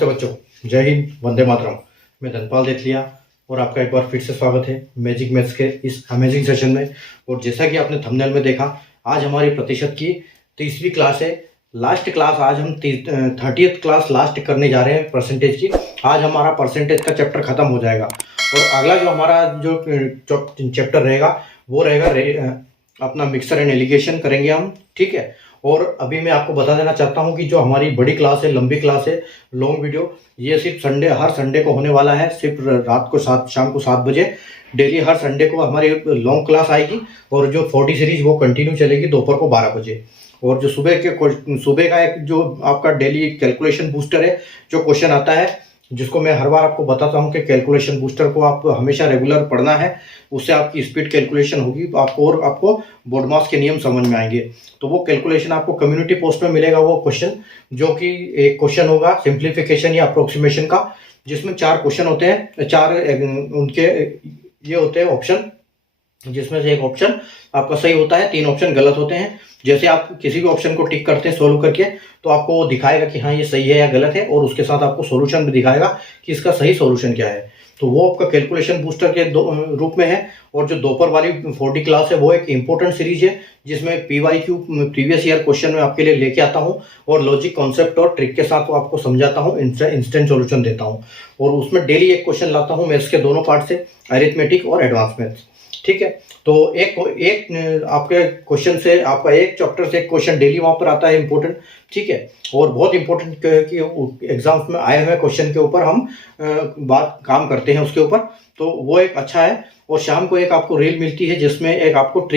नमस्ते बच्चों, जय हिंद, वंदे मातरम। मैं धनपाल देथलिया और आपका एक बार फिर से स्वागत है मैजिक मैथ्स के इस अमेजिंग सेशन में। और जैसा कि आपने थंबनेल में देखा, आज हमारी प्रतिशत की 30वीं क्लास है, लास्ट क्लास। आज हम 30th क्लास लास्ट करने जा रहे हैं परसेंटेज की। आज हमारा परसेंटेज का चैप्टर खत्म हो जाएगा और अगला जो हमारा जो चैप्टर रहेगा वो रहेगा अपना मिक्सर एंड एलिगेशन करेंगे हम, ठीक है। और अभी मैं आपको बता देना चाहता हूं कि जो हमारी बड़ी क्लास है, लंबी क्लास है, लॉन्ग वीडियो, ये सिर्फ हर संडे को होने वाला है। सिर्फ रात को शाम को 7 बजे डेली हर संडे को हमारी लॉन्ग क्लास आएगी। और जो 40 सीरीज वो कंटिन्यू चलेगी दोपहर को 12 बजे। और जो सुबह का एक जो आपका डेली कैलकुलेशन बूस्टर है, जो क्वेश्चन आता है, जिसको मैं हर बार आपको बताता हूं कि कैलकुलेशन बूस्टर को आप हमेशा रेगुलर पढ़ना है, उससे आपकी स्पीड कैलकुलेशन होगी आपको और आपको बोर्डमास के नियम समझ में आएंगे। तो वो कैलकुलेशन आपको कम्युनिटी पोस्ट में मिलेगा, वो क्वेश्चन, जो कि एक क्वेश्चन होगा सिंप्लीफिकेशन या अप्रोक्सीमेशन का, जिसमें 4 क्वेश्चन होते हैं, 4 उनके ये होते हैं ऑप्शन, जिसमें से एक ऑप्शन आपका सही होता है, 3 ऑप्शन गलत होते हैं। जैसे आप किसी भी ऑप्शन को टिक करते हैं सोल्व करके, तो आपको वो दिखाएगा कि हाँ ये सही है या गलत है, और उसके साथ आपको सॉल्यूशन भी दिखाएगा कि इसका सही सॉल्यूशन क्या है। तो वो आपका कैलकुलेशन बूस्टर के रूप में है। और जो दोपहर वाली 40 क्लास है वो एक इंपॉर्टेंट सीरीज है, जिसमें PYQ प्रीवियस ईयर क्वेश्चन में आपके लिए लेके आता हूँ और लॉजिक कॉन्सेप्ट और ट्रिक के साथ वो आपको समझाता हूँ, इंस्टेंट सॉल्यूशन देता हूँ। और उसमें डेली एक क्वेश्चन लाता हूँ मैथ्स के दोनों पार्ट से, अरिथमेटिक और एडवांस मैथ्स, ठीक है। तो एक आपके क्वेश्चन से, आपका एक चैप्टर से एक क्वेश्चन डेली वहां पर आता है, इंपॉर्टेंट, ठीक है। और बहुत इंपॉर्टेंट कि एग्जाम्स में आए हुए क्वेश्चन के ऊपर हम काम करते हैं उसके ऊपर, तो वो एक अच्छा है। और शाम को एक आपको रील मिलती है जिसमें एक आपको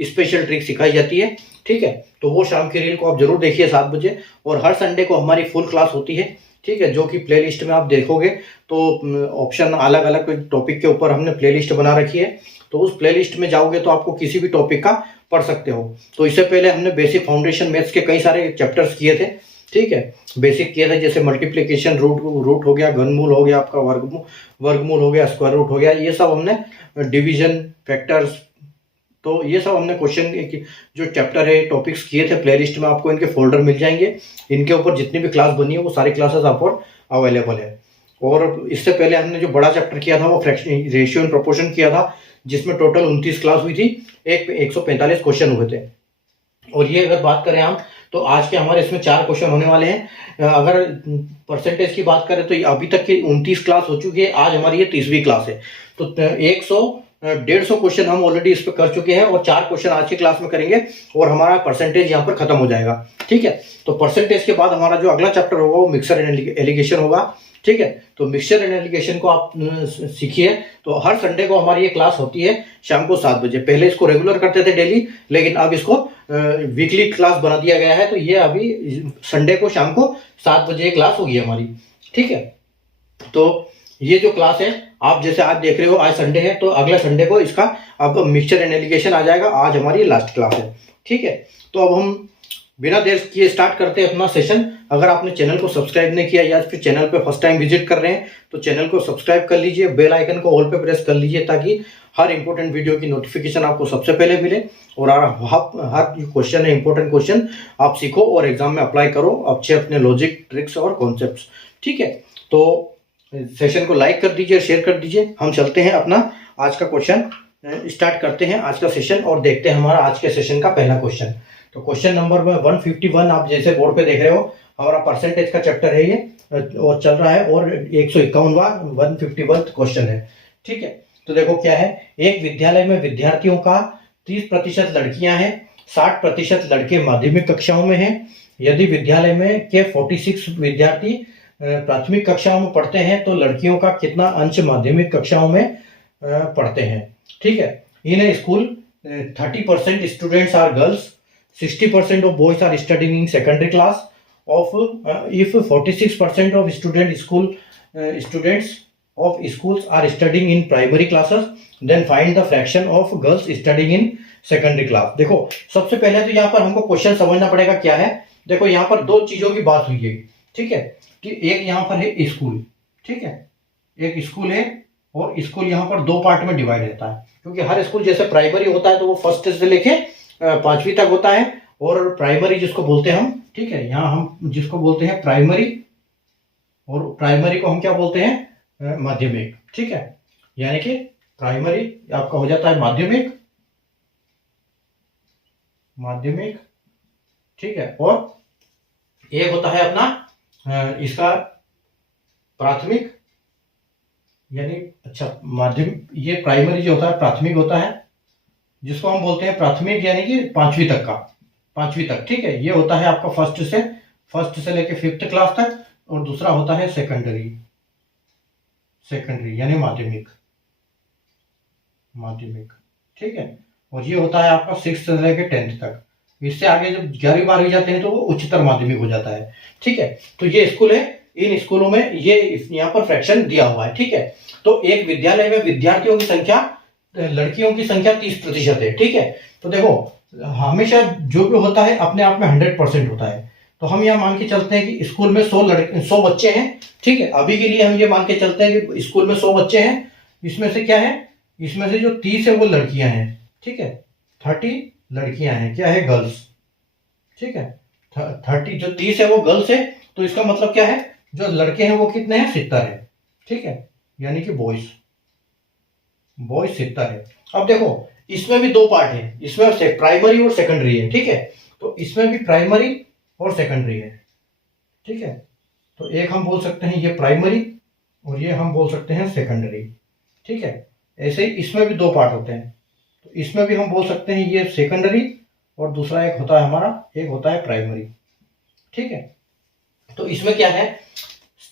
स्पेशल ट्रिक सिखाई जाती है, ठीक है। तो वो शाम की रील को आप जरूर देखिए 7 बजे। और हर संडे को हमारी फुल क्लास होती है, ठीक है, जो कि प्लेलिस्ट में आप देखोगे तो ऑप्शन अलग अलग टॉपिक के ऊपर हमने प्लेलिस्ट बना रखी है। तो उस प्लेलिस्ट में जाओगे तो आपको किसी भी टॉपिक का पढ़ सकते हो। तो इससे पहले हमने बेसिक फाउंडेशन मैथ्स के कई सारे चैप्टर्स किए थे, ठीक है, बेसिक किए थे, जैसे मल्टीप्लिकेशन, रूट हो गया, घनमूल हो गया, आपका वर्गमूल हो गया, स्क्वायर रूट हो गया, ये सब हमने, डिवीजन, फैक्टर्स, तो ये सब हमने क्वेश्चन जो चैप्टर है, टॉपिक्स किए थे प्लेलिस्ट में। आपको इनके फोल्डर मिल जाएंगे, इनके ऊपर जितनी भी क्लास बनी है वो सारी क्लासेस आपको अवेलेबल है। और इससे पहले हमने जो बड़ा चैप्टर किया था वो फ्रैक्शन, रेशियो एंड प्रोपोर्शन किया था, जिसमें टोटल 29 क्लास हुई थी, 145 क्वेश्चन हुए थे। और ये अगर बात करें हम, तो आज के हमारे इसमें 4 क्वेश्चन होने वाले हैं। अगर परसेंटेज की बात करें तो अभी तक की 29 क्लास हो चुकी है, आज हमारी ये 30वीं क्लास है। तो 150 क्वेश्चन हम ऑलरेडी इस पर कर चुके हैं और 4 क्वेश्चन आज की क्लास में करेंगे और हमारा परसेंटेज यहाँ पर खत्म हो जाएगा, ठीक है। तो परसेंटेज के बाद हमारा जो अगला चैप्टर होगा वो मिक्सर एंड एलिगेशन होगा, ठीक है। तो मिक्सचर एंड एलिगेशन को आप सीखिए। तो हर संडे को हमारी ये क्लास होती है शाम को 7 बजे। पहले इसको रेगुलर करते थे डेली, लेकिन अब इसको वीकली क्लास बना दिया गया है। तो ये अभी संडे को शाम को 7 बजे क्लास होगी हमारी, ठीक है। तो ये जो क्लास है, आप जैसे आज देख रहे हो, आज संडे है, तो अगले संडे को इसका अब मिक्सचर एंड एलिगेशन आ जाएगा। आज हमारी लास्ट क्लास है, ठीक है। तो अब हम बिना देर किए स्टार्ट करते हैं अपना सेशन। अगर आपने चैनल को सब्सक्राइब नहीं किया या फिर चैनल पे फर्स्ट टाइम विजिट कर रहे हैं तो चैनल को सब्सक्राइब कर लीजिए, बेल आइकन को ऑल पे प्रेस कर लीजिए, ताकि हर इंपॉर्टेंट वीडियो की नोटिफिकेशन आपको सबसे पहले मिले। और हर क्वेश्चन है, इंपॉर्टेंट क्वेश्चन आप सीखो और एग्जाम में अप्लाई करो अच्छे अपने लॉजिक, ट्रिक्स और कॉन्सेप्ट, ठीक है। तो सेशन को लाइक कर दीजिए, शेयर कर दीजिए। हम चलते हैं अपना आज का क्वेश्चन स्टार्ट करते हैं, आज का सेशन, और देखते हैं हमारा आज के सेशन का पहला क्वेश्चन। तो क्वेश्चन नंबर 151 आप जैसे बोर्ड पे देख रहे हो, हमारा परसेंटेज का चैप्टर है ये, और चल रहा है, और 151वां 151 क्वेश्चन है, ठीक है। तो देखो क्या है, एक विद्यालय में विद्यार्थियों का 30% लड़कियां हैं, 60% लड़के माध्यमिक कक्षाओं में हैं। यदि विद्यालय में के 46 विद्यार्थी प्राथमिक कक्षाओं में पढ़ते हैं तो लड़कियों का कितना अंश माध्यमिक कक्षाओं में पढ़ते हैं, ठीक है। In school 30% students are girls, 60% of boys are studying in secondary class. If 46% of students of schools are studying in primary classes, then find the fraction of girls studying in secondary class. देखो सबसे पहले तो यहाँ पर हमको question समझना पड़ेगा क्या है। देखो यहाँ पर 2 चीजों की बात हुई है, ठीक है, कि एक यहाँ पर है स्कूल, ठीक है, एक स्कूल है, और स्कूल यहाँ पर 2 पार्ट में डिवाइड रहता है, क्योंकि हर स्कूल जैसे प्राइमरी होता है तो वो फर्स्ट से लेके 5वीं तक होता है, और प्राइमरी जिसको बोलते हैं हम, ठीक है, यहाँ हम जिसको बोलते हैं प्राइमरी और प्राइमरी को हम क्या बोलते हैं, माध्यमिक। ठीक है, यानी कि प्राइमरी आपका हो जाता है माध्यमिक, माध्यमिक। ठीक है, और एक होता है अपना इसका प्राथमिक, यानी अच्छा माध्यमिक, ये प्राइमरी जो होता है प्राथमिक होता है, जिसको हम बोलते हैं प्राथमिक, यानी कि 5वीं तक का, 5वीं तक। ठीक है, ये होता है आपका फर्स्ट से लेके 5th क्लास तक। और दूसरा होता है सेकेंडरी, सेकेंडरी यानी माध्यमिक, माध्यमिक। ठीक है, और ये होता है आपका 6th से लेके 10th तक। इससे आगे जब 11वीं 12वीं जाते हैं तो वो उच्चतर माध्यमिक हो जाता है। ठीक है, तो ये स्कूल है, इन स्कूलों में ये यहाँ पर फ्रैक्शन दिया हुआ है। ठीक है, तो एक विद्यालय में विद्यार्थियों की संख्या, लड़कियों की संख्या 30% है। ठीक है, तो देखो हमेशा जो भी होता है अपने आप में 100% होता है। तो हम यहाँ मान के चलते हैं कि स्कूल में 100 बच्चे हैं। ठीक है, अभी के लिए हम ये मान के चलते हैं कि स्कूल में 100 बच्चे हैं। इसमें से क्या है, इसमें से जो 30 है वो लड़कियां हैं। ठीक है, 30 लड़कियां हैं, क्या है, गर्ल्स। ठीक है, 30 जो 30 है वो गर्ल्स है। तो इसका मतलब क्या है, जो लड़के हैं वो कितने हैं, 70 है। ठीक है, यानी कि बॉयज 70 है। अब देखो इसमें भी 2 पार्ट है, इसमें से प्राइमरी और सेकेंडरी है। ठीक है, तो इसमें भी प्राइमरी और सेकेंडरी है। ठीक है, तो एक हम बोल सकते हैं ये प्राइमरी और ये हम बोल सकते हैं सेकेंडरी। ठीक है, ऐसे ही इसमें भी 2 पार्ट होते हैं। तो इसमें भी हम बोल सकते हैं ये सेकेंडरी और दूसरा एक होता है हमारा, एक होता है प्राइमरी। ठीक है, तो इसमें क्या है,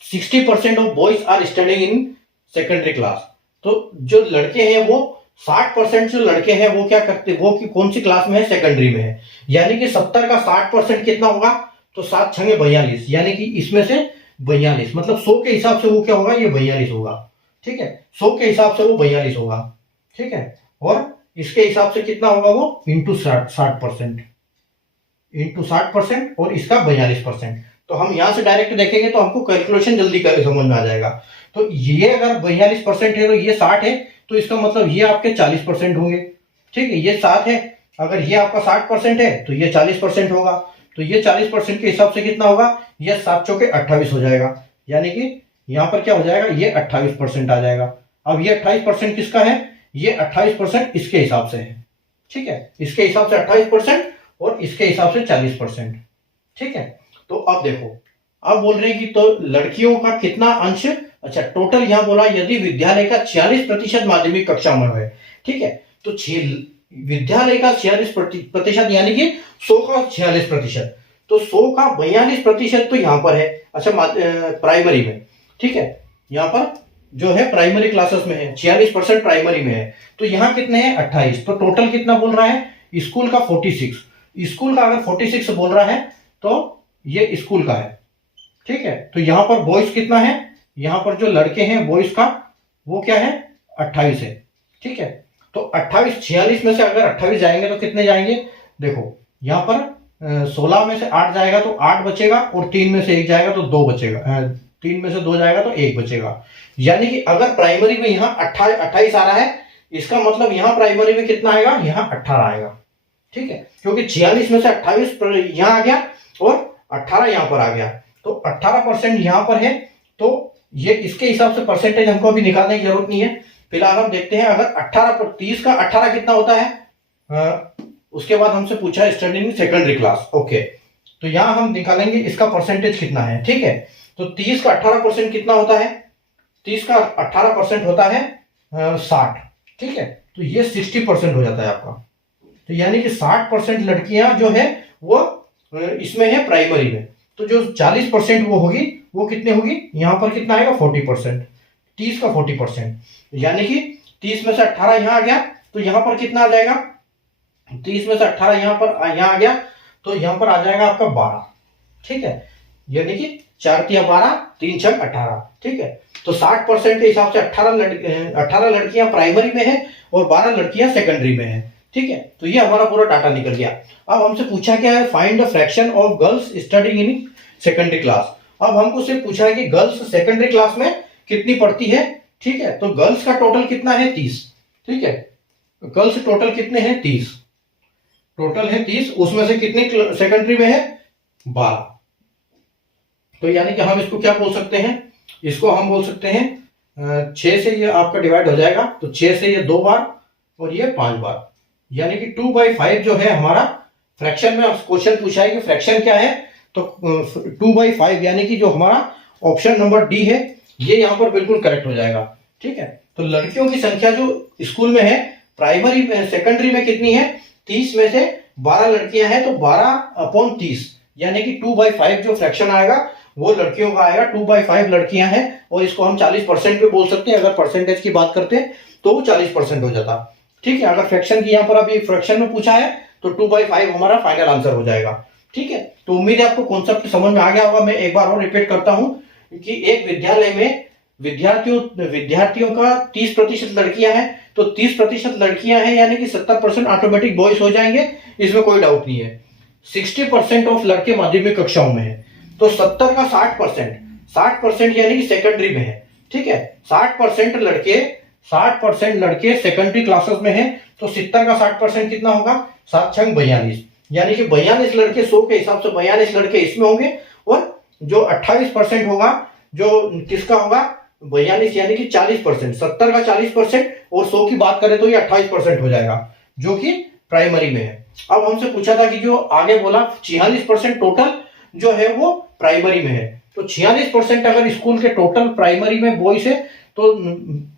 60% of boys are studying in secondary class. तो जो लड़के हैं वो 60% जो लड़के हैं वो क्या करते, वो कि कौन सी क्लास में है, सेकेंडरी में है। यानी कि 70 का 60% कितना होगा, तो 7 छंगे 42, यानी कि इसमें से 42, मतलब 100 के हिसाब से वो क्या होगा, ये 42 होगा। ठीक है, 100 के हिसाब से वो 42 होगा। ठीक है, और इसके हिसाब से कितना होगा वो, इंटू 60%, इंटू 60% और इसका 42%। तो हम यहां से डायरेक्ट देखेंगे तो हमको कैलकुलेशन जल्दी कर समझ में आ जाएगा। तो ये अगर 42% है तो ये 60 है, तो इसका मतलब ये आपके 40% होंगे। ठीक है, ये 7 है, अगर ये आपका 60% है तो ये 40% होगा। तो ये 40% के हिसाब से कितना होगा, ये 7 चौके 28 हो जाएगा। यानी कि यहाँ पर क्या हो जाएगा, ये 28% आ जाएगा। अब ये 28% किसका है, ये 28% इसके हिसाब से है। ठीक है, इसके हिसाब से 28% और इसके हिसाब से 40%। ठीक है, तो अब देखो, अब बोल रहे हैं कि तो लड़कियों का कितना अंश, अच्छा टोटल यहां बोला यदि विद्यालय का 46% माध्यमिक कक्षा में है। ठीक है, तो विद्यालय का 46% यानी कि 100 का 46%, तो 100 का 42% तो यहां पर है। अच्छा प्राइमरी में। ठीक है, यहां पर जो है प्राइमरी क्लासेस में है, 46% प्राइमरी में है। तो यहां कितने हैं, 28। तो टोटल कितना बोल रहा है, स्कूल का 46, स्कूल का अगर 46 बोल रहा है तो ये स्कूल का है। ठीक है, तो यहां पर बॉयज कितना है, यहां पर जो लड़के हैं बॉयज का वो क्या है, 28 है। ठीक है, तो 28, 46 में से अगर 28 जाएंगे तो कितने जाएंगे, देखो यहां पर 16 में से 8 जाएगा तो 8 बचेगा, और 3 में से 1 जाएगा तो 2 बचेगा, 3 में से 2 जाएगा तो 1 बचेगा। यानी कि अगर प्राइमरी में यहाँ 28 आ रहा है, इसका मतलब यहाँ प्राइमरी में कितना आएगा, यहाँ 18 आएगा। ठीक है, क्योंकि 46 में से 28 यहाँ आ गया और 18 यहां पर आ गया, तो 18% यहां पर है। तो ये इसके हिसाब से परसेंटेज हमको अभी निकालने की जरूरत नहीं है, फिलहाल हम देखते हैं। अगर 18 पर 30 का 18 कितना होता है, उसके बाद हमसे पूछा है स्टडिंग सेकेंडरी क्लास। ओके, तो यहां हम निकालेंगे इसका परसेंटेज कितना है। ठीक है, तो 30 का 18% कितना होता है, 30 का 18% होता है 60। ठीक है, तो ये 60% हो जाता है आपका। तो यानी कि 60% लड़कियां जो है वो इसमें है प्राइमरी में। तो जो 40% वो होगी, वो कितने होगी, यहां पर कितना आएगा, 40%, 30 का 40%। यानी कि 30 में से 18 यहां आ गया, तो यहां पर कितना आ जाएगा, 30 में से 18 यहां आ गया, तो यहां पर आ जाएगा आपका 12। ठीक है, यानी कि 4 तिया 12, 3 छक 18। ठीक है, तो 60% के हिसाब से 18 लड़कियां प्राइमरी में है और 12 लड़कियां सेकेंडरी में है। ठीक है, तो ये हमारा पूरा डाटा निकल गया। अब हमसे पूछा क्या है, find the fraction of girls studying in secondary class. अब हमको सिर्फ पूछा है कि गर्ल्स सेकेंडरी क्लास में कितनी पढ़ती है। ठीक है, तो गर्ल्स का टोटल कितना है, 30। ठीक है, गर्ल्स टोटल कितने हैं, 30 टोटल है 30, उसमें से कितने सेकेंडरी में है, 12। तो यानी कि हम इसको क्या बोल सकते हैं, इसको हम बोल सकते हैं 6 से ये आपका डिवाइड हो जाएगा, तो 6 से ये 2 बार और ये 5 बार, यानी कि 2/5 जो है हमारा फ्रैक्शन में क्वेश्चन पूछा है कि फ्रैक्शन क्या है, तो 2/5 यानी कि जो हमारा ऑप्शन नंबर डी है ये यहाँ पर बिल्कुल करेक्ट हो जाएगा। ठीक है, तो लड़कियों की संख्या जो स्कूल में है, प्राइमरी सेकेंडरी में कितनी है, 30 में से 12 लड़कियां हैं, तो 12/30 यानी कि 2/5 जो फ्रैक्शन आएगा वो लड़कियों का आएगा। 2/5 लड़कियां हैं और इसको हम 40% पे बोल सकते हैं, अगर परसेंटेज की बात करते हैं तो वो 40% हो जाता। ठीक है, अगर फ्रैक्शन की यहाँ पर अभी फ्रैक्शन में पूछा है तो 2/5 हमारा फाइनल आंसर हो जाएगा। ठीक है, तो उम्मीद है आपको कॉन्सेप्ट समझ में आ गया होगा। मैं एक बार और रिपीट करता हूं कि एक विद्यालय में विद्यार्थियों का 30% लड़कियां हैं, तो 30% लड़कियां हैं यानी कि 70% ऑटोमेटिक बॉयज हो जाएंगे, इसमें कोई डाउट नहीं है। 60% ऑफ लड़के माध्यमिक कक्षाओं में है, तो 70 का 60% यानी कि सेकेंडरी में है। ठीक है, 60% लड़के सेकेंडरी क्लासेस में है, तो 70 का 60% कितना होगा, 7 छंग 42, यानी कि 42 लड़के 100 के हिसाब से 42 लड़के इसमें होंगे, और जो 28% होगा जो किसका होगा 42 यानी कि 40%, 70 का 40% और 100 की बात करें तो ये 28% हो जाएगा जो कि प्राइमरी में है। अब हमसे पूछा था कि जो आगे बोला 46% टोटल जो है वो प्राइमरी में है, तो 46% अगर स्कूल के टोटल प्राइमरी में बॉयज है तो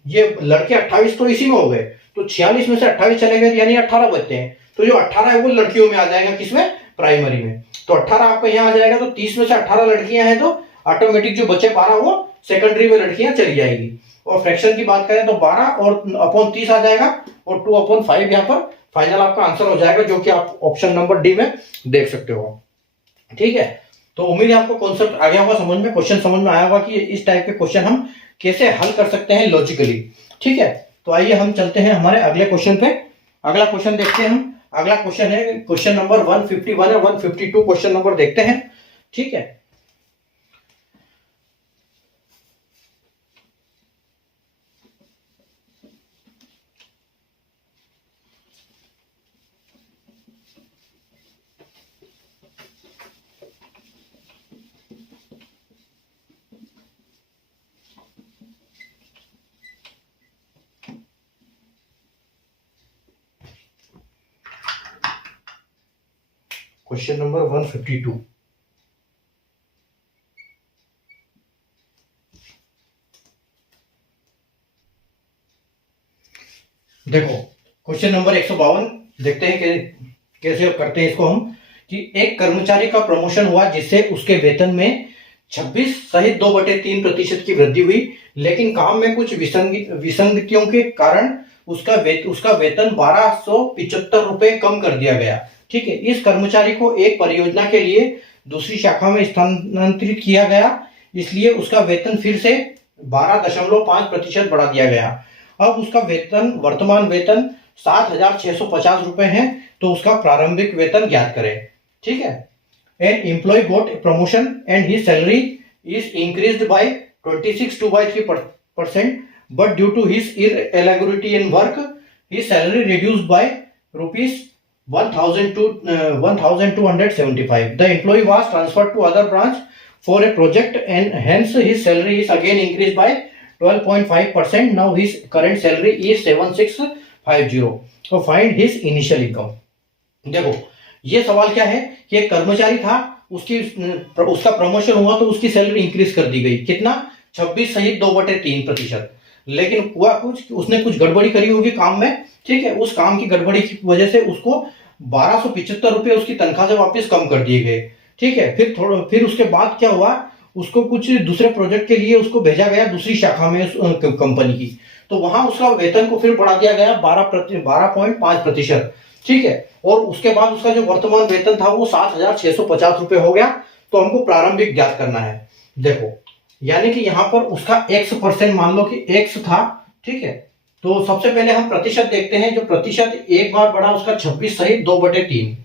ये लड़के 28 तो इसी में हो गए, तो 46 में से 28 चले गए यानी 18 बचते हैं, तो जो 18 है वो लड़कियों में आ जाएगा, किसमें, प्राइमरी में। तो 18 आपका यहाँ आ जाएगा, तो 30 में से 18 लड़कियां हैं तो ऑटोमेटिक जो बचे 12 वो सेकेंडरी में लड़कियां चली जाएगी। और फ्रैक्शन की बात करें तो 12 और अपॉन 30 आ जाएगा और 2/5 यहाँ पर फाइनल आपका आंसर हो जाएगा, जो कि आप ऑप्शन नंबर डी में देख सकते हो। ठीक है, तो उम्मीद है आपको कॉन्सेप्ट आ गया होगा समझ में, क्वेश्चन समझ में आया होगा कि इस टाइप के क्वेश्चन हम कैसे हल कर सकते हैं लॉजिकली। ठीक है, तो आइए हम चलते हैं हमारे अगले क्वेश्चन पे। अगला क्वेश्चन देखते हैं हम। अगला क्वेश्चन है क्वेश्चन नंबर 151 है, 152 क्वेश्चन नंबर देखते हैं। ठीक है, क्वेश्चन नंबर 152। देखो क्वेश्चन नंबर 152 देखते हैं कि कैसे करते हैं इसको हम। कि एक कर्मचारी का प्रमोशन हुआ जिससे उसके वेतन में 26 सहित 2/3% की वृद्धि हुई, लेकिन काम में कुछ विसंगतियों के कारण उसका वेतन 1275 रुपए कम कर दिया गया। ठीक है, इस कर्मचारी को एक परियोजना के लिए दूसरी शाखा में स्थानांतरित किया गया, इसलिए उसका वेतन फिर से 12.5% बढ़ा दिया गया। अब उसका वेतन वर्तमान वेतन 7,650 रुपए है, तो उसका प्रारंभिक वेतन ज्ञात करें। ठीक है, an employee got a promotion and his salary is increased by 26.2% but due to his irregularity in work his salary reduced by rupees 1275. The employee was transferred to other branch for a project and hence his salary is again increased by 12.5%. Now his current salary is 7650. So find his initial income. देखो ये सवाल क्या है कि एक कर्मचारी था, उसका प्रमोशन हुआ तो उसकी सैलरी इंक्रीज कर दी गई, कितना, 26 सहित 2/3%। लेकिन हुआ कुछ, उसने कुछ गड़बड़ी करी होगी काम में। ठीक है, उस काम की गड़बड़ी की वजह से उसको 1275 रुपए उसकी तनख्वाह से वापस कम कर दिए गए। ठीक है, फिर उसके बाद क्या हुआ, उसको कुछ दूसरे प्रोजेक्ट के लिए उसको भेजा गया दूसरी शाखा में कंपनी की, तो वहां उसका वेतन को फिर बढ़ा दिया गया 12.5%। ठीक है, और उसके बाद उसका जो वर्तमान वेतन था वो 7,650 रुपए हो गया। तो हमको प्रारंभिक ज्ञात करना है। देखो यानी कि यहाँ पर उसका x% मान लो कि x था। ठीक है, तो सबसे पहले हम प्रतिशत देखते हैं। जो प्रतिशत एक बार बढ़ा उसका 26 सहित 2/3,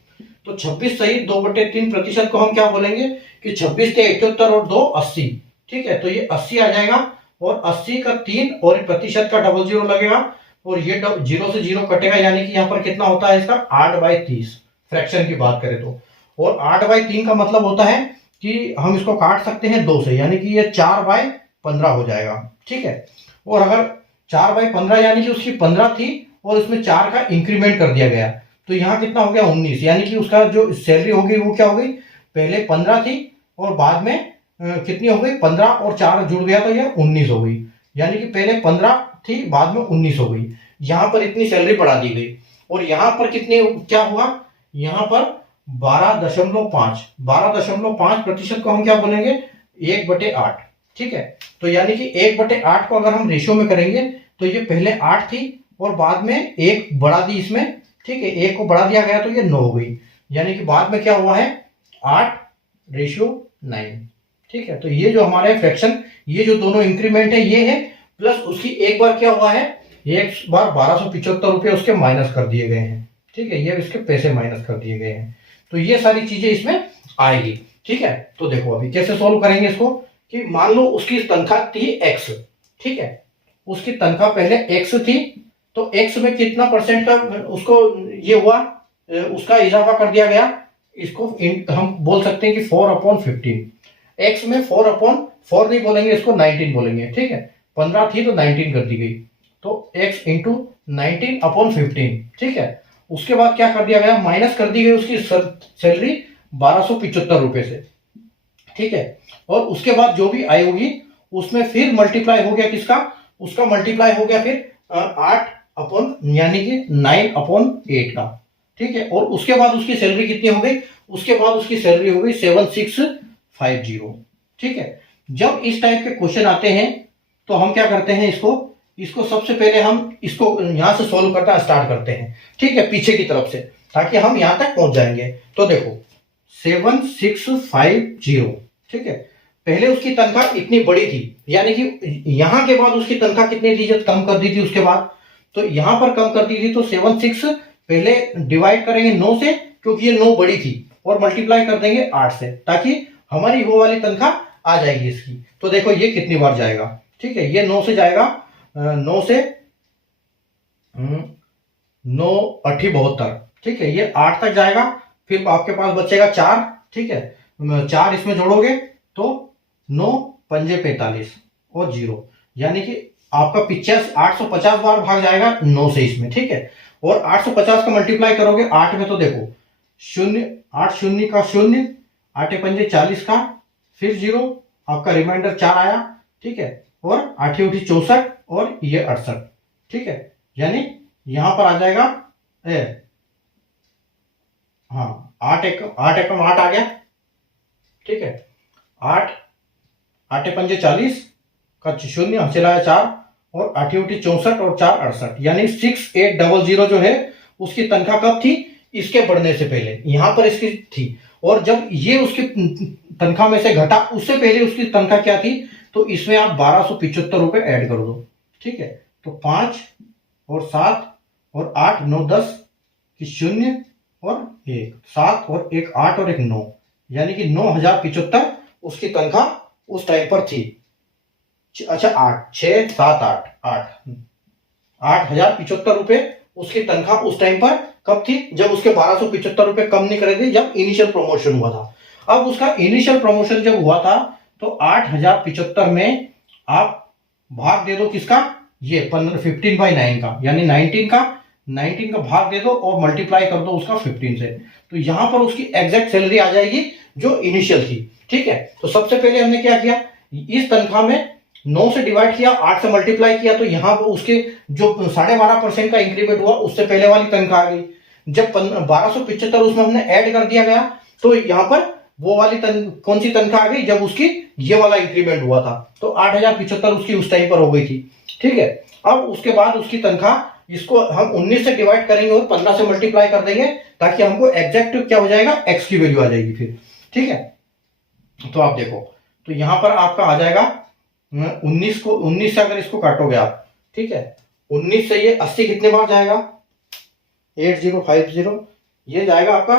तो 26 सहित 2/3% को हम क्या बोलेंगे कि 26 के 78 और 2 80। ठीक है, तो ये 80 आ जाएगा और 80 का 3 और प्रतिशत का 00 लगेगा और ये 0 से 0 कटेगा, यानी कि यहाँ पर कितना होता है इसका 8/30 फ्रैक्शन की बात करें तो। और 8/3 का मतलब होता है कि हम इसको काट सकते हैं 2 से, यानी कि ये 4/3 15 हो जाएगा। ठीक है, और अगर 4/15 यानी कि उसकी 15 थी और उसमें 4 का इंक्रीमेंट कर दिया गया, तो यहाँ कितना हो गया 19, यानी कि उसका जो सैलरी होगी वो क्या हो गई, पहले 15 थी और बाद में कितनी हो गई, 15 और 4 जुड़ गया तो ये 19 हो गई, यानी कि पहले 15 थी बाद में 19 हो गई। यहाँ पर इतनी सैलरी बढ़ा दी गई। और यहाँ पर कितने क्या हुआ, यहाँ पर 12.5% को हम क्या बोलेंगे, 1/8। ठीक है, तो यानी कि 1/8 को अगर हम रेशियो में करेंगे तो ये पहले 8 थी और बाद में 1 बढ़ा दी इसमें। ठीक है, 1 को बढ़ा दिया गया तो ये 9 हो गई, यानी कि बाद में क्या हुआ है 8:9। ठीक है, तो ये जो हमारे फ्रैक्शन, ये जो दोनों इंक्रीमेंट है ये है, प्लस उसकी एक बार क्या हुआ है, एक बार 1275 रुपये उसके माइनस कर दिए गए हैं। ठीक है, ये इसके पैसे माइनस कर दिए गए हैं, तो ये सारी चीजें इसमें आएगी। ठीक है, तो देखो अभी कैसे सोल्व करेंगे इसको, कि मान लो उसकी तनख्वाह थी एक्स। ठीक है, उसकी तनख्वाह पहले एक्स थी, तो एक्स में कितना परसेंट का उसको ये हुआ, उसका इजाफा कर दिया गया। इसको हम बोल सकते हैं कि 4/15। एक्स में 4/4 नहीं बोलेंगे, इसको 19 बोलेंगे। ठीक है, 15 थी तो 19 कर दी गई, तो x इंटू 19/15। ठीक है, उसके बाद क्या कर दिया गया, माइनस कर दी गई उसकी सैलरी 1275 रुपए से। ठीक है, और उसके बाद जो भी आई होगी उसमें फिर मल्टीप्लाई हो गया किसका, उसका मल्टीप्लाई हो गया फिर 8 अपॉन यानी कि 9/8 का। ठीक है, और उसके बाद उसकी सैलरी कितनी हो गई, उसके बाद उसकी सैलरी हो गई 7650। ठीक है, जब इस टाइप के क्वेश्चन आते हैं तो हम क्या करते हैं, इसको सबसे पहले हम इसको यहां से सॉल्व करना स्टार्ट करते हैं। ठीक है, पीछे की तरफ से, ताकि हम यहां तक पहुंच जाएंगे। तो देखो 7650। ठीक है, पहले उसकी तनख्वाह इतनी बड़ी थी, यानी कि यहां के बाद उसकी तनख्वाह कितनी थी जब कम कर दी थी उसके बाद, तो यहां पर कम कर दी थी, तो 76 पहले डिवाइड करेंगे 9 से, क्योंकि ये 9 बड़ी थी, और मल्टीप्लाई कर देंगे 8 से, ताकि हमारी वो वाली तनख्वाह आ जाएगी इसकी। तो देखो ये कितनी बार जाएगा। ठीक है, ये 9 से जाएगा, 9 से 9 8 72। ठीक है, ये 8 तक जाएगा, फिर आपके पास बचेगा 4। ठीक है, 4 इसमें जोड़ोगे तो 9 पंजे 45 और 0, यानी कि आपका 850 बार भाग जाएगा 9 से इसमें। ठीक है, और 850 का मल्टीप्लाई करोगे 8 में, तो देखो 0 8 शून्य का 0, 8 पंजे 40 का, फिर 0, आपका रिमाइंडर 4 आया। ठीक है, और 8 उठी 64 और ये 68। ठीक है, यानी यहां पर आ जाएगा हाँ 8 एकम 8 आ गया। ठीक है, 8 8 पंजे 40 का 0 चलाया 4 और 8 उठी 64 और 4 68, यानी 6800 जो है उसकी तनख्वाह कब थी, इसके बढ़ने से पहले यहां पर इसकी थी। और जब ये उसकी तनख्वाह में से घटा, उससे पहले उसकी तनख्वाह क्या थी, तो इसमें आप 1275 रुपए ऐड कर दो। ठीक है, तो 5 और 7 और 8 9 10 की 0 और 1 7 और 1 8 और 1 9, यानी कि 9075 उसकी तनख्वाह उस टाइम पर थी। अच्छा 8 6 7 8 8075 रुपए उसकी तनख्वाह उस टाइम पर कब थी, जब उसके 1275 रुपए कम नहीं करे थे, जब इनिशियल प्रमोशन हुआ था। अब उसका इनिशियल प्रमोशन जब हुआ था तो 8075 में आप भाग दे दो किसका, ये 15/9 का, यानी 19 का भाग दे दो और मल्टीप्लाई कर दो उसका 15 से, तो यहां पर उसकी एग्जैक्ट सैलरी आ जाएगी जो इनिशियल थी। ठीक है, तो सबसे पहले हमने क्या किया, इस तनख्वाह में 9 से डिवाइड किया, 8 से मल्टीप्लाई किया, तो यहां पर उसके जो 12.5% का इंक्रीमेंट हुआ उससे पहले वाली तनख्वाह आ गई। जब 1275 उसमें हमने ऐड कर दिया गया, तो यहां पर वो वाली कौन सी तनख्वाह आ गई, जब उसकी ये वाला इंक्रीमेंट हुआ था, तो 8075 उसकी उस टाइम पर हो गई थी। ठीक है, अब उसके बाद उसकी तनख्वाह, इसको हम 19 से डिवाइड करेंगे और 15 से मल्टीप्लाई कर देंगे, ताकि हमको एग्जैक्ट क्या हो जाएगा, एक्स की वैल्यू आ जाएगी फिर। ठीक है, तो आप देखो, तो यहां पर आपका आ जाएगा 19 से अगर इसको काटोगे आप, ठीक है, 19 से ये 80 कितने बार जाएगा, 8050, ये जाएगा आपका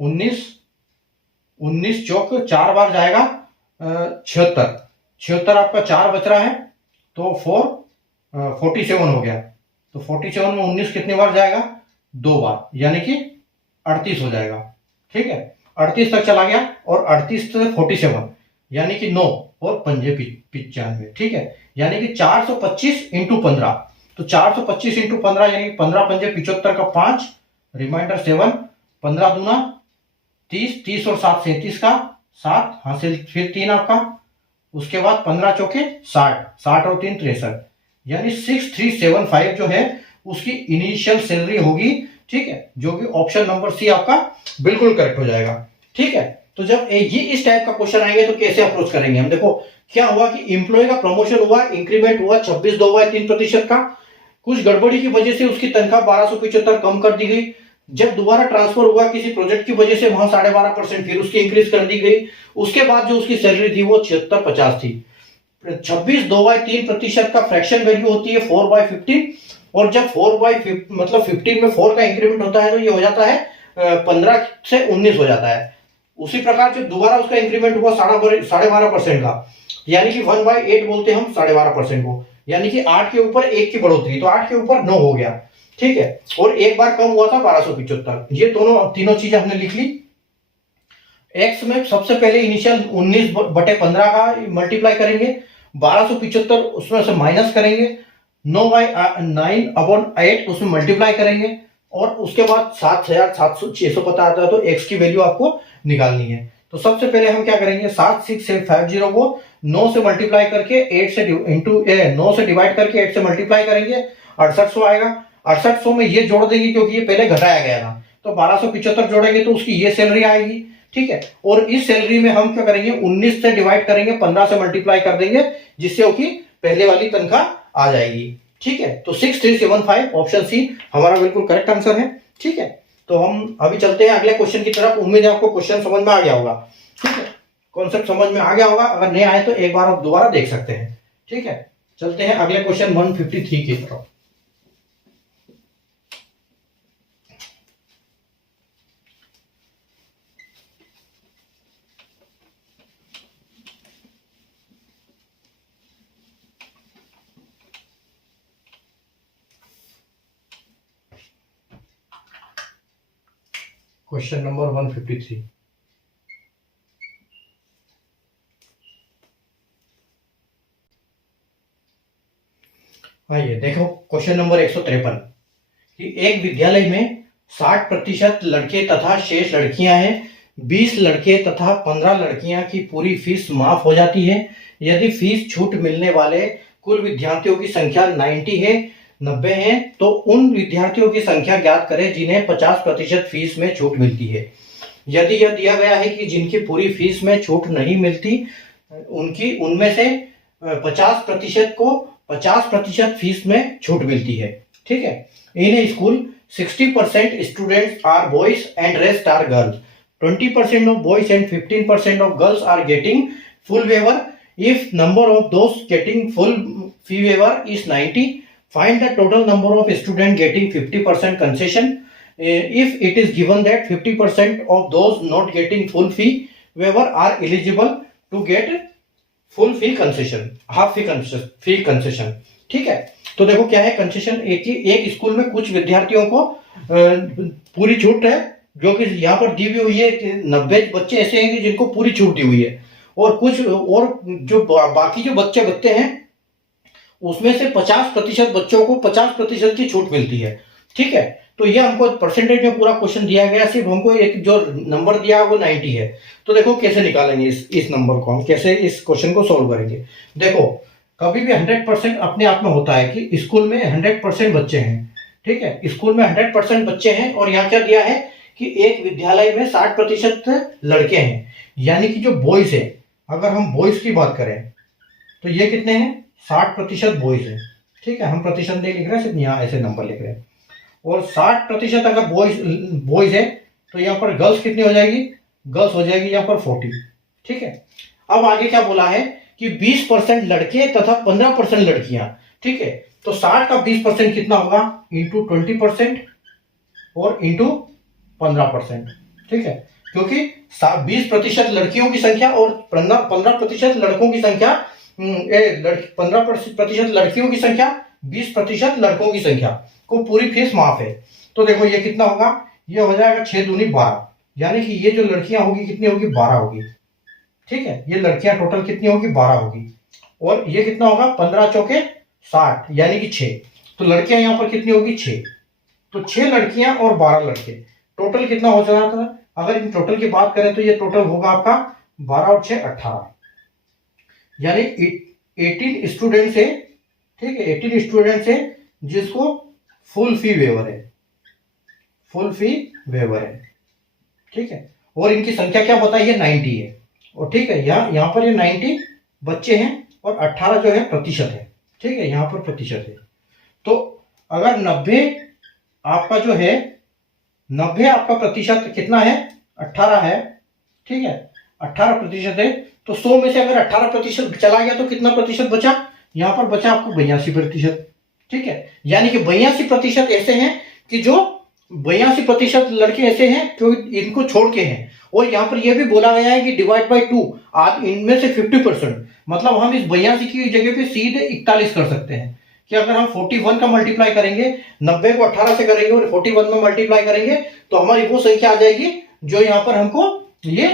19 चौक 4 बार जाएगा 76 आपका 4 बच रहा है, तो 47 हो गया, तो 47 में 19 कितने बार जाएगा, 2 बार, यानी कि 38 हो जाएगा। ठीक है, 38 तक चला गया, और 38 से 47 यानी कि 9 और पंजे 95, ठीक है। यानी कि 425 इंटू 15, तो 425 इंटू 15 यानी 15 पंजे 75 का 5, रिमाइंडर 7, 15 दूना 30, 30 और 7 37 का 7 हासिल, फिर 3 आपका, उसके बाद 15 चौके 60, 60 और 3 63, यानी 6375 जो है उसकी इनिशियल सैलरी होगी, ठीक है, जो कि ऑप्शन नंबर सी आपका बिल्कुल करेक्ट हो जाएगा, ठीक है। तो जब ये इस टाइप का क्वेश्चन आएंगे तो कैसे अप्रोच करेंगे हम, देखो क्या हुआ कि एम्प्लॉय का प्रमोशन हुआ, इंक्रीमेंट हुआ 26 दो हुआ 3% का, कुछ गड़बड़ी की वजह से उसकी तनख्वाह 1275 कम कर दी गई, जब दोबारा ट्रांसफर हुआ किसी प्रोजेक्ट की वजह से वहां 12.5% फिर उसकी इंक्रीज कर दी गई, उसके बाद जो उसकी सैलरी थी वो 7650 थी। 26 2/3% का फ्रैक्शन वैल्यू होती है 4/15, और जब 4/5 मतलब 15 में 4 का इंक्रीमेंट होता है तो ये हो जाता है 15 से 19 हो जाता है। उसी प्रकार जब दोबारा उसका इंक्रीमेंट हुआ 12.5% का, यानी कि 1/8 बोलते हैं हम 12.5% को, यानी कि 8 के ऊपर 1 की बढ़ोतरी, तो 8 के ऊपर 9 हो गया, ठीक है। और एक बार कम हुआ था 1275, ये दोनों तीनों चीजें हमने लिख ली। एक्स में सबसे पहले इनिशियल 19/15 का मल्टीप्लाई करेंगे, 1275 उसमें से माइनस करेंगे, 9/9/8 उसमें मल्टीप्लाई करेंगे, और उसके बाद 7,700 पता आता है तो एक्स की वैल्यू आपको निकालनी है। तो सबसे पहले हम क्या करेंगे, 76750 को 9 से मल्टीप्लाई करके 8 से इंटू 9 से डिवाइड करके 8 से मल्टीप्लाई करेंगे, 6800 आएगा। 6800 में ये जोड़ देंगे क्योंकि ये पहले घटाया गया था, तो 1275 जोड़ेंगे तो उसकी ये सैलरी आएगी, ठीक है। और इस सैलरी में हम क्या करेंगे, 19 से डिवाइड करेंगे, 15 से मल्टीप्लाई कर देंगे, जिससे होगी पहले वाली तनख्वाह आ जाएगी, ठीक है। तो 6375 ऑप्शन सी हमारा बिल्कुल करेक्ट आंसर है, ठीक है। तो हम अभी चलते हैं अगले क्वेश्चन की तरफ। उम्मीद है आपको क्वेश्चन समझ में आ गया होगा, ठीक है, कॉन्सेप्ट समझ में आ गया होगा। अगर नहीं आए तो एक बार आप दोबारा देख सकते हैं, ठीक है। चलते हैं अगले क्वेश्चन 153 की तरफ। Question number 153। आइए देखो क्वेश्चन नंबर 153 कि एक विद्यालय में 60% लड़के तथा शेष लड़कियां हैं, 20 लड़के तथा 15 लड़कियां की पूरी फीस माफ हो जाती है। यदि फीस छूट मिलने वाले कुल विद्यार्थियों की संख्या 90 है, तो उन विद्यार्थियों की संख्या ज्ञात करें जिन्हें 50% फीस में छूट मिलती है। यदि यह दिया गया है कि जिनकी पूरी फीस में छूट नहीं मिलती, उनकी उनमें से 50% को 50% फीस में छूट मिलती है, ठीक है। In a school 60% students are boys and rest are girls, 20% of boys and 15% of girls are getting full waiver. If number of those getting full fee waiver is 90, find the total number of students getting 50% concession. If it is given that 50% of those not getting full fee waiver are eligible to get full fee concession, half fee concession, ठीक है। तो देखो क्या है concession, एक school में कुछ विद्यार्थियों को पूरी छूट है, जो कि यहाँ पर दी हुई है कि 90 बच्चे ऐसे हैं कि जिनको पूरी छूट दी हुई है, और कुछ और जो बाकी जो बच्चे हैं उसमें से 50% बच्चों को 50% की छूट मिलती है, ठीक है। तो ये हमको परसेंटेज में पूरा क्वेश्चन दिया गया, सिर्फ हमको एक जो नंबर दिया वो 90 है। तो देखो कैसे निकालेंगे इस नंबर को, हम कैसे इस क्वेश्चन को सोल्व करेंगे। देखो कभी भी 100% अपने आप में होता है कि स्कूल में 100% बच्चे हैं, ठीक है, स्कूल में 100% बच्चे हैं, और यहाँ क्या दिया है कि एक विद्यालय में 60% लड़के हैं, यानी कि जो बॉयज है, अगर हम बॉयज की बात करें तो ये कितने हैं, 60% बॉयज है, ठीक है। हम प्रतिशत नहीं लिख रहे हैं, सिर्फ यहाँ ऐसे नंबर लिख रहे हैं। और 60% अगर बॉयज है तो यहाँ पर गर्ल्स कितनी हो जाएगी, गर्ल्स हो जाएगी यहाँ पर 40, ठीक है। अब आगे क्या बोला है कि 20% लड़के तथा 15% लड़कियां, ठीक है। तो 60 का 20% कितना होगा, इंटू 20% और इंटू 15%, ठीक है, क्योंकि 20% लड़कियों की संख्या और 15% लड़कों की संख्या, 15% लड़कियों की संख्या, 20% लड़कों की संख्या को पूरी फीस माफ है। तो देखो ये कितना होगा, ये हो जाएगा 6 दूनी 12, यानी कि ये जो लड़कियां होगी कितनी होगी, 12 होगी, ठीक है, ये लड़कियां टोटल कितनी होगी, 12 होगी, और ये कितना होगा, 15 चौके 60 यानी कि 6। तो लड़कियां यहाँ पर कितनी होगी, 6। तो 6 लड़कियां और 12 लड़के, टोटल कितना हो जाता था। अगर इन टोटल की बात करें तो ये टोटल होगा आपका 12 और 6 18, यानी 18 स्टूडेंट्स है। ठीक है, 18 स्टूडेंट्स है जिसको फुल फी वेवर है, फुल फी वेवर है। ठीक है, और इनकी संख्या क्या बताइए, 90 है। और ठीक है, यहाँ पर ये 90 बच्चे हैं और 18 जो है प्रतिशत है। ठीक है, यहाँ पर प्रतिशत है। तो अगर 90 आपका जो है, 90 आपका प्रतिशत कितना है, 18 है। ठीक है, 18% है। तो 100 में से अगर 18% चला गया तो कितना प्रतिशत बचा, यहां पर बचा आपको 82%। ठीक है, यानी कि 82% ऐसे हैं कि जो 82% लड़के ऐसे हैं जो इनको छोड़ के हैं। और यहां पर यह भी बोला गया है कि डिवाइड बाय 2, आज इनमें से 50%, मतलब हम इस 82 की जगह पे सीधे 41 कर सकते हैं कि अगर हम 41 का मल्टीप्लाई करेंगे, 90 को 18 से करेंगे और 41 में मल्टीप्लाई करेंगे तो हमारी वो संख्या आ जाएगी जो यहाँ पर हमको ये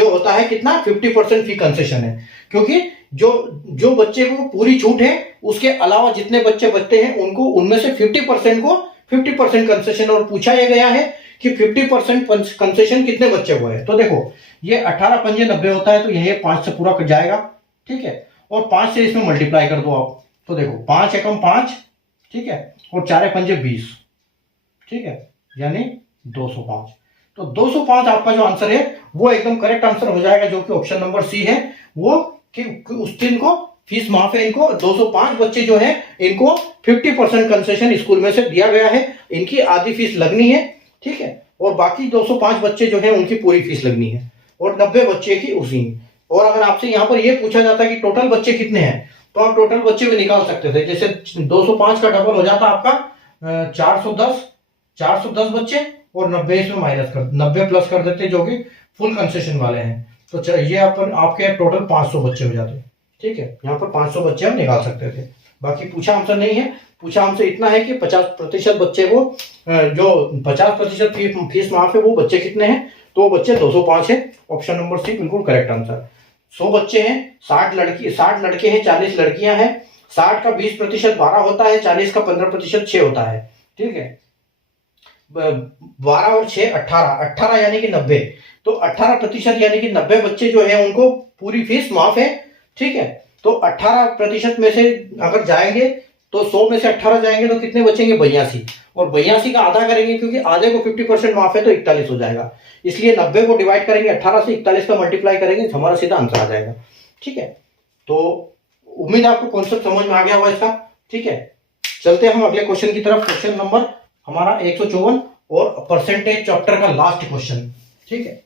होता है कितना, 50% फी कंसेशन है। क्योंकि जो बच्चे को पूरी छूट है उसके अलावा जितने बच्चे बचते हैं उनको, उनमें से 50% को 50% कंसेशन। और पूछा यह गया है कि 50% कंसेशन कितने बच्चे को है। तो देखो, ये 18 पंजे 90 होता है, तो यह 5 से पूरा कट जाएगा। ठीक है, और 5 से इसमें मल्टीप्लाई कर दो आप, तो देखो 5 एकम 5, ठीक है, और 4 पंजे 20, ठीक है, यानी 205। तो 205 आपका जो आंसर है वो एकदम करेक्ट आंसर हो जाएगा, जो कि ऑप्शन नंबर सी है। वो कि उस दिन को फीस माफ है, इनको 205 बच्चे जो है इनको 50% कंसेशन स्कूल में से दिया गया है, इनकी आधी फीस लगनी है। ठीक है, और बाकी 205 बच्चे जो है उनकी पूरी फीस लगनी है, और 90 बच्चे की उसी। और अगर आपसे यहाँ पर यह पूछा जाता है कि टोटल बच्चे कितने हैं, तो आप टोटल बच्चे भी निकाल सकते थे। जैसे 205 का डबल हो जाता आपका 410 बच्चे, और 90 इसमें माइनस कर 90 प्लस कर देते जो कि फुल कंसेशन वाले हैं। तो ये अपन आपके टोटल 500 बच्चे हो जाते। ठीक है, यहाँ पर 500 बच्चे हम निकाल सकते थे। बाकी पूछा हमसे नहीं है, पूछा हमसे इतना है कि 50% बच्चे को, जो 50% फीस माफ है वो बच्चे कितने हैं, तो वो बच्चे 205 है। ऑप्शन नंबर सी बिल्कुल करेक्ट आंसर। 100 बच्चे हैं, 60 लड़के हैं, 40 लड़कियां हैं। 60 का 20% 12 होता है, 40 का 15% 6 होता है। ठीक है, 12 और 6 18 यानी कि 90। तो 18% यानी कि 90 बच्चे जो है उनको पूरी फीस माफ है। ठीक है, तो 18% में से अगर जाएंगे तो 100 में से 18 जाएंगे तो कितने बचेंगे, 82। और 82 का आधा करेंगे क्योंकि आधे को 50% माफ है तो 41 हो जाएगा। इसलिए 90 को डिवाइड करेंगे 18 से, 41 का मल्टीप्लाई करेंगे, हमारा सीधा आंसर आ जाएगा। ठीक है, तो उम्मीद है आपको कॉन्सेप्ट समझ में आ गया होगा इसका। ठीक है, चलते हैं हम अगले क्वेश्चन की तरफ। क्वेश्चन नंबर हमारा 154 और परसेंटेज चैप्टर का लास्ट क्वेश्चन। ठीक है,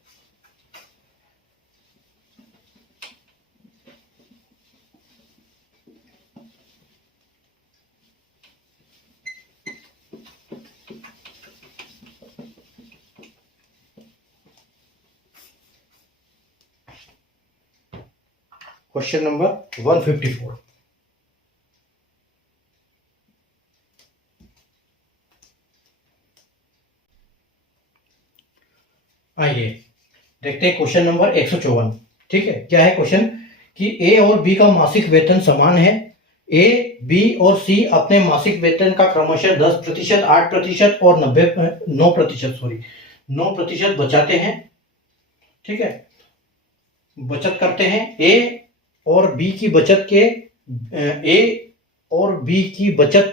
क्वेश्चन नंबर 154। आइए देखते हैं क्वेश्चन नंबर 154। ठीक है, क्या है क्वेश्चन कि ए और बी का मासिक वेतन समान है। ए, बी और सी अपने मासिक वेतन का क्रमशः 10%, 8% और 9% बचाते हैं। ठीक है, बचत करते हैं। ए और बी की बचत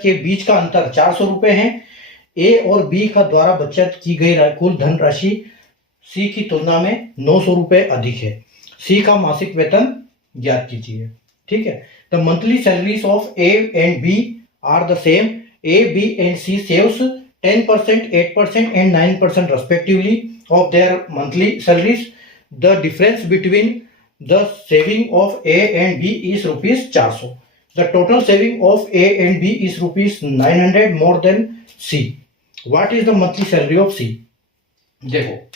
के बीच का अंतर 400 रुपए है। ए और बी का द्वारा बचत की गई कुल धनराशि सी की तुलना में 900 रुपए अधिक है। सी का मासिक वेतन ज्ञात कीजिए। ठीक है, the monthly salaries of A and B are the same. A, B and C saves 10%, 8% and 9% respectively of their monthly salaries. The difference between the saving of A and B is rupees 400. The total saving of A and B is rupees 900 more than C. What is the monthly salary of C? देखो,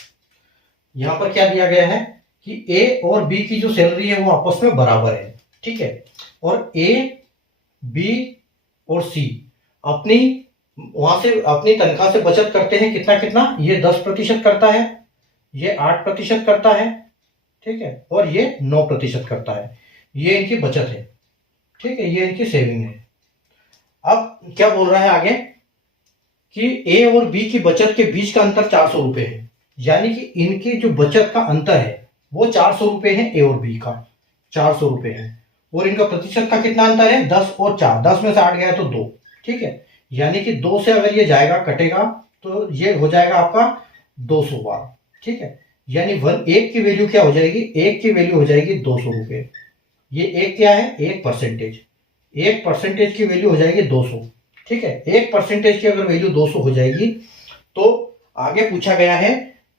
यहां पर क्या दिया गया है कि A और B की जो सैलरी है वो आपस में बराबर है। ठीक है, और A, B और C अपनी वहां से अपनी तनख्वाह से बचत करते हैं कितना कितना, ये 10% करता है, ये 8% करता है। ठीक है, और ये 9% करता है। ये इनकी बचत है, ठीक है, ये इनकी सेविंग है। अब क्या बोल रहा है आगे कि ए और बी की बचत के बीच का अंतर 400 रुपए है, यानी कि इनकी जो बचत का अंतर है वो 400 रुपए है, ए और बी का 400 रुपए है। और इनका प्रतिशत का कितना अंतर है, 10 और 4, 10 में से 8 गया तो 2, ठीक है, यानी कि 2 से अगर ये जाएगा कटेगा तो ये हो जाएगा आपका 200 बार, ठीक है, यानी एक की वैल्यू क्या हो जाएगी, एक की वैल्यू हो जाएगी 200 रुपए। ये एक क्या है, 1%, 1% की वैल्यू हो जाएगी 200, ठीक है, 1% की अगर वैल्यू 200 हो जाएगी तो आगे पूछा गया है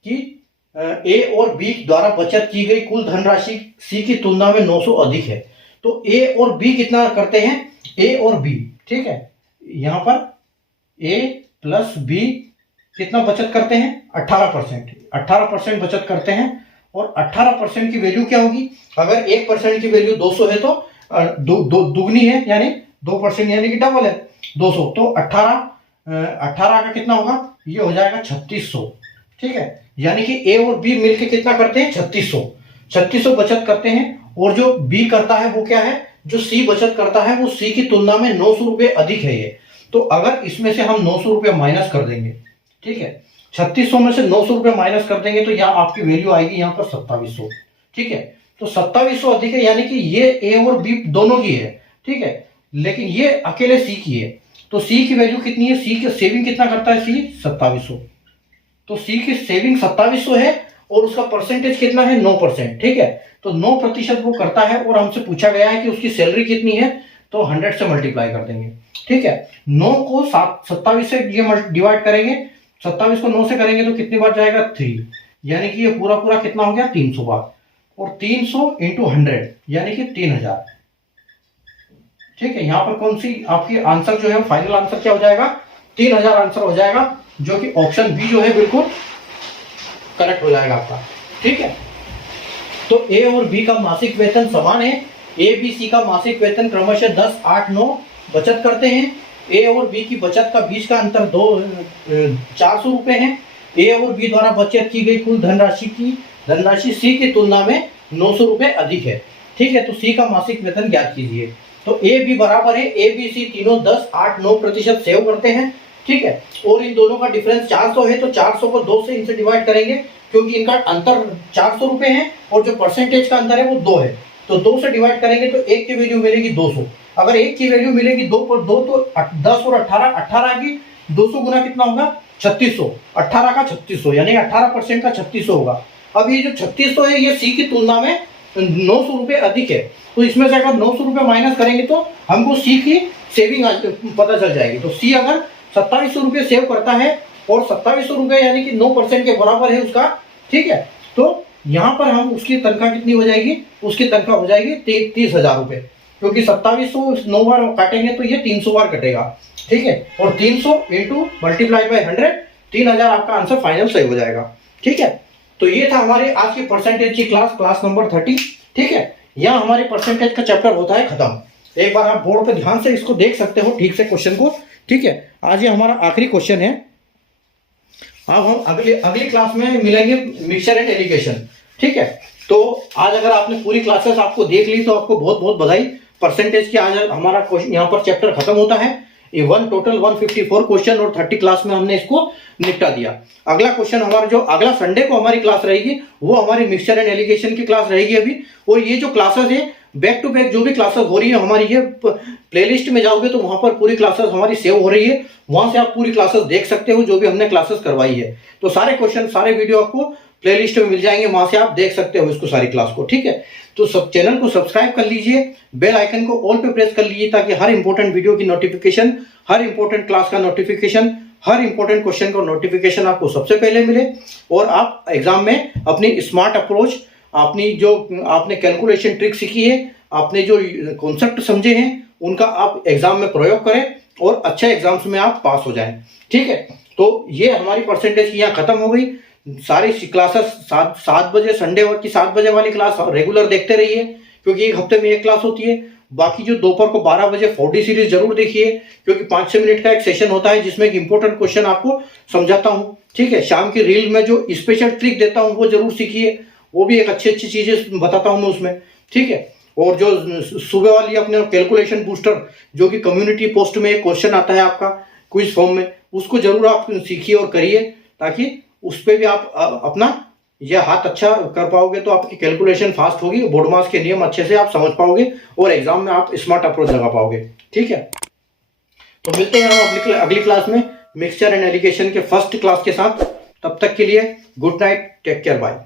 कि ए और बी द्वारा बचत की गई कुल धनराशि सी की तुलना में 900 अधिक है। तो ए और बी कितना करते हैं, ए और बी, ठीक है, यहां पर ए प्लस बी कितना बचत करते हैं, 18%, 18% बचत करते हैं। और 18% की वैल्यू क्या होगी, अगर 1% की वैल्यू 200 है तो दुगनी है, यानी 2% यानी कि डबल है 200, तो 18 का कितना होगा, ये हो जाएगा 3600, ठीक है, यानी कि ए और बी मिलके कितना करते हैं, 3600 बचत करते हैं। और जो बी करता है वो क्या है, जो सी बचत करता है वो सी की तुलना में 900 रुपए अधिक है ये। तो अगर इसमें से हम 900 रुपए माइनस कर देंगे, ठीक है, 3600 में से 900 रुपए माइनस कर देंगे तो यहाँ आपकी वैल्यू आएगी यहाँ पर 2700, ठीक है, तो 2700 अधिक है, यानी कि ये ए और बी दोनों की है, ठीक है, लेकिन ये अकेले सी की है। तो सी की वैल्यू कितनी है, सी की सेविंग कितना करता है, सी 2700, तो सी की सेविंग 2700 है और उसका परसेंटेज कितना है, 9%, ठीक है, तो 9% वो करता है। और हमसे पूछा गया है कि उसकी सैलरी कितनी है, तो 100 से मल्टीप्लाई कर देंगे, ठीक है, 9 को 27 से ये डिवाइड करेंगे, 27 को 9 से करेंगे तो कितनी बार जाएगा, 3, यानी कि ये पूरा पूरा कितना हो गया, 300 बार, और 300 इंटू 100 यानी कि 3000, ठीक है, यहां पर कौन सी आपकी आंसर जो है फाइनल आंसर क्या हो जाएगा, 3000 आंसर हो जाएगा, जो कि ऑप्शन बी जो है बिल्कुल करेक्ट हो जाएगा आपका, ठीक है। तो ए और बी का मासिक वेतन समान है, ए बी सी का मासिक वेतन क्रमशः 10, 8, 9 बचत करते हैं। ए और बी की बचत का बीच का अंतर 400 रुपए है। ए और बी द्वारा बचत की गई कुल धनराशि सी की तुलना में 900 रुपए अधिक है, ठीक है, तो सी का मासिक वेतन ज्ञात कीजिए। तो ए बी बराबर है, ए बी सी तीनों 10, 8, 9% सेव करते हैं, ठीक है, और इन दोनों का डिफरेंस 400 है, तो 400 को 2 से इनसे डिवाइड करेंगे क्योंकि इनका अंतर 400 रुपए है और जो परसेंटेज का अंतर है वो 2 है, तो 2 से डिवाइड करेंगे तो एक की वैल्यू मिलेगी 200। अगर एक की वैल्यू मिलेगी 2 पर 2 तो 10 और 18 की 200 गुना कितना होगा, 3600, 18 का 3600 यानी 18% का 3600 होगा। अब ये जो 3600 है ये सी की तुलना में 900 रुपए अधिक है, तो इसमें से अगर 900 रुपए माइनस करेंगे तो हमको सी की सेविंग पता चल जाएगी। तो सी अगर 2700 रुपए सेव करता है और 2700 रुपए यानी कि 9% के बराबर है उसका, ठीक है, तो यहाँ पर हम उसकी तनख्वाह कितनी हो जाएगी, उसकी तनख्वाह हो जाएगी 30,000 रुपए, क्योंकि 2700 9 बार काटेंगे तो ये 300 बार कटेगा, ठीक है, और 300 इंटू मल्टीप्लाई बाई 100, 3000 आपका आंसर फाइनल सही हो जाएगा, ठीक है। तो ये था हमारे आज की परसेंटेज की क्लास नंबर 30, ठीक है, यहाँ हमारे परसेंटेज का चैप्टर होता है खत्म। एक बार आप बोर्ड पे ध्यान से इसको देख सकते हो ठीक से क्वेश्चन को, ठीक है। आज ये हमारा आखिरी क्वेश्चन है। अब हम अगली क्लास में मिलेंगे मिक्सचर एंड एलिगेशन, ठीक है। तो आज अगर आपने पूरी क्लासेस आपको देख ली तो आपको बहुत बहुत बधाई। परसेंटेज की आज हमारा क्वेश्चन यहाँ पर चैप्टर खत्म होता है। ये टोटल 154 क्वेश्चन और 30 क्लास में हमने इसको निपटा दिया। अगला क्वेश्चन हमारा जो अगला संडे को हमारी क्लास रहेगी वो हमारी मिक्सचर एंड एलिगेशन की क्लास रहेगी अभी। और ये जो क्लासेस है बैक टू बैक जो भी क्लासेस हो रही है हमारी, ये प्लेलिस्ट में जाओगे तो वहां पर पूरी क्लासेस हमारी सेव हो रही है, वहां से आप पूरी क्लासेस देख सकते हो जो भी हमने क्लासेस करवाई है। तो सारे क्वेश्चन सारे वीडियो आपको प्लेलिस्ट में मिल जाएंगे, वहां से आप देख सकते हो इसको सारी क्लास को, ठीक है। तो सब चैनल को सब्सक्राइब कर लीजिए, बेल आइकन को ऑल पे प्रेस कर लीजिए ताकि हर इंपॉर्टेंट वीडियो की नोटिफिकेशन, हर इंपॉर्टेंट क्लास का नोटिफिकेशन, हर इंपॉर्टेंट क्वेश्चन का नोटिफिकेशन आपको सबसे पहले मिले और आप एग्जाम में अपनी स्मार्ट अप्रोच, अपनी जो आपने कैलकुलेशन ट्रिक सीखी है, आपने जो कॉन्सेप्ट समझे हैं उनका आप एग्जाम में प्रयोग करें और अच्छे एग्जाम्स में आप पास हो जाएं, ठीक है। तो ये हमारी परसेंटेज की यहाँ खत्म हो गई। सारी क्लासेस 7 बजे संडे की 7 बजे वाली क्लास रेगुलर देखते रहिए क्योंकि एक हफ्ते में एक क्लास होती है। बाकी जो दोपहर को 12 बजे 4D सीरीज जरूर देखिए क्योंकि 5-6 मिनट का एक सेशन होता है जिसमें एक इंपॉर्टेंट क्वेश्चन आपको समझाता हूँ, ठीक है। शाम की रील में जो स्पेशल ट्रिक देता हूँ वो जरूर सीखिए वो भी एक अच्छी अच्छी चीज़ें बताता हूँ मैं उसमें, ठीक है। और जो सुबह वाली अपने कैलकुलेशन बूस्टर, जो कि कम्युनिटी पोस्ट में एक क्वेश्चन आता है आपका क्विज फॉर्म में, उसको जरूर आप सीखिए और करिए, ताकि उस पर भी आप अपना यह हाथ अच्छा कर पाओगे, तो आपकी कैलकुलेशन फास्ट होगी, बोर्ड मास के नियम अच्छे से आप समझ पाओगे और एग्जाम में आप स्मार्ट अप्रोच लगा पाओगे, ठीक है। तो मिलते हैं हम अगली क्लास में मिक्सचर एंड एलिगेशन के फर्स्ट क्लास के साथ। तब तक के लिए good night, take care, bye.